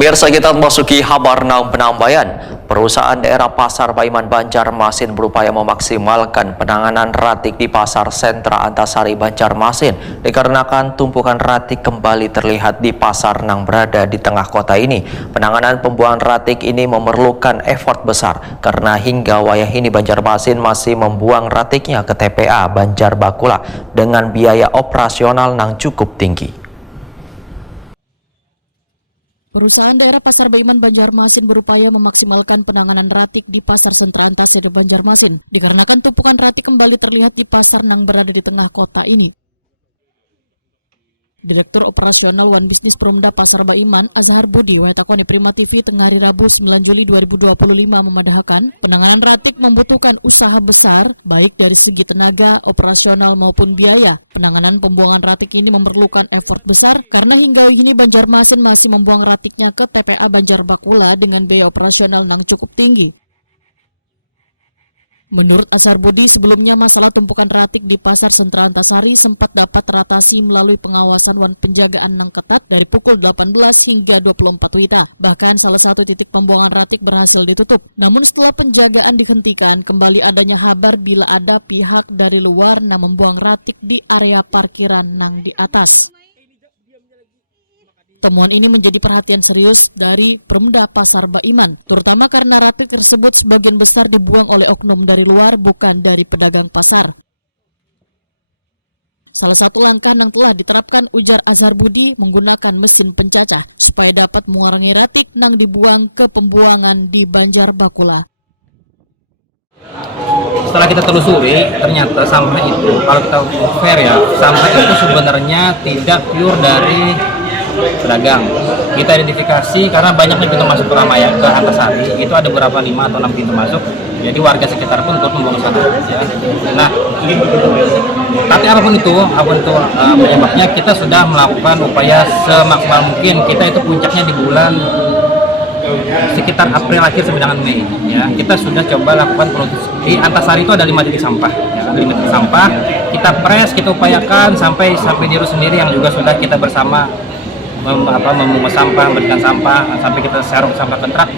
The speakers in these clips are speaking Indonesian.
Pemirsa, kita memasuki kabar penambahan. Perusahaan daerah Pasar Baiman Banjarmasin berupaya memaksimalkan penanganan ratik di Pasar Sentra Antasari Banjarmasin dikarenakan tumpukan ratik kembali terlihat di pasar yang berada di tengah kota ini. Penanganan pembuangan ratik ini memerlukan effort besar karena hingga wayah ini Banjarmasin masih membuang ratiknya ke TPA Banjar Bakula dengan biaya operasional yang cukup tinggi. Perusahaan daerah Pasar Baiman Banjarmasin berupaya memaksimalkan penanganan ratik di Pasar Sentra Antasari Banjarmasin dikarenakan tumpukan ratik kembali terlihat di pasar yang berada di tengah kota ini. Direktur Operasional One Business Perumda Pasar Baiman, Azhar Budi, Watakoni Prima TV tengah hari Rabu 9 Juli 2025 memadahkan penanganan ratik membutuhkan usaha besar baik dari segi tenaga, operasional maupun biaya. Penanganan pembuangan ratik ini memerlukan effort besar karena hingga ini Banjarmasin masih membuang ratiknya ke TPA Banjar Bakula dengan biaya operasional yang cukup tinggi. Menurut Azhar Budi, sebelumnya masalah tumpukan ratik di Pasar Sentra Antasari sempat dapat teratasi melalui pengawasan wan penjagaan yang ketat dari pukul 18 hingga 24 WITA. Bahkan salah satu titik pembuangan ratik berhasil ditutup. Namun setelah penjagaan dihentikan, kembali adanya kabar bila ada pihak dari luar yang membuang ratik di area parkiran yang di atas. Temuan ini menjadi perhatian serius dari Perumda Pasar Baiman, terutama karena ratik tersebut sebagian besar dibuang oleh oknum dari luar, bukan dari pedagang pasar. Salah satu langkah yang telah diterapkan, ujar Azhar Budi, menggunakan mesin pencacah supaya dapat mengurangi ratik yang dibuang ke pembuangan di Banjar Bakula. Setelah kita telusuri, ternyata sampah itu, kalau kita fair ya, sampah itu sebenarnya tidak pure dari pedagang. Kita identifikasi karena banyaknya pintu masuk ke Keramaian, ke Antasari, itu ada berapa 5 atau 6 pintu masuk. Jadi warga sekitar pun ikut membuang sana, ya kan? Nah, tapi apapun itu penyebabnya, kita sudah melakukan upaya semaksimal mungkin. Kita itu puncaknya di bulan sekitar April akhir sampai dengan Mei, ya. Kita sudah coba lakukan penutupan di Antasari. Itu ada 5 titik sampah, ya, ada 5 titik sampah. Kita press, kita upayakan sampai Dirut sendiri yang juga sudah kita bersama memungut sampah, memberikan sampah, sampai kita serok sampah ke truk,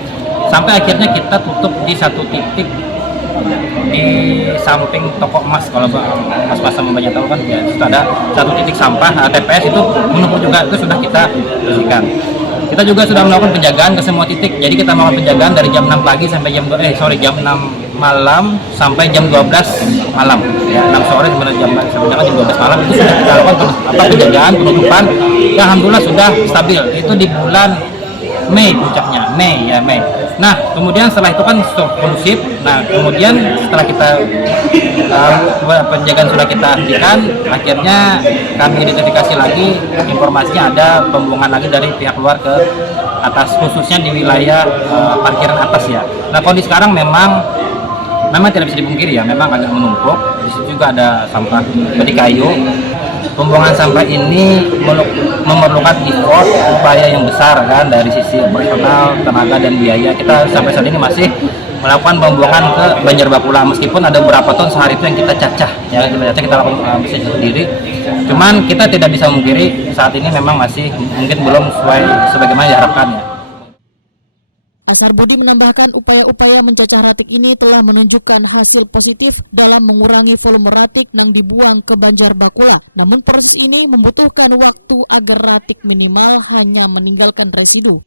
sampai akhirnya kita tutup di satu titik di samping toko emas. Kalau mas-mas sama banyak tahu kan, ya, sudah ada satu titik sampah TPS itu menumpuk juga, itu sudah kita bersihkan. Kita juga sudah melakukan penjagaan ke semua titik. Jadi kita melakukan penjagaan dari jam 6 pagi sampai jam 6 malam sampai jam 12 malam. Ya, 6 sore sampai jam 12 malam itu sudah kita lakukan penjagaan, penutupan. Ya, alhamdulillah sudah stabil. Itu di bulan Mei puncaknya, Mei. Nah, kemudian setelah itu kan kondusif. Nah, kemudian setelah kita penjagaan sudah kita hentikan, akhirnya kami identifikasi lagi informasinya ada pembuangan lagi dari pihak luar ke atas, khususnya di wilayah parkiran atas, ya. Nah, kondisi sekarang memang tidak bisa dipungkiri, ya, memang agak menumpuk. Di situ juga ada sampah dari kayu. Pembuangan sampah ini memerlukan effort, upaya yang besar kan dari sisi operasional, tenaga dan biaya. Kita sampai saat ini masih melakukan pembuangan ke Banjar Bakula, meskipun ada beberapa ton sehari itu yang kita cacah, kita lakukan bisnis sendiri. Cuman kita tidak bisa memungkiri saat ini memang masih mungkin belum sesuai sebagaimana diharapkan, ya. Azhar Budi menambahkan upaya-upaya mencacah ratik ini telah menunjukkan hasil positif dalam mengurangi volume ratik yang dibuang ke Banjar Bakula. Namun proses ini membutuhkan waktu agar ratik minimal hanya meninggalkan residu.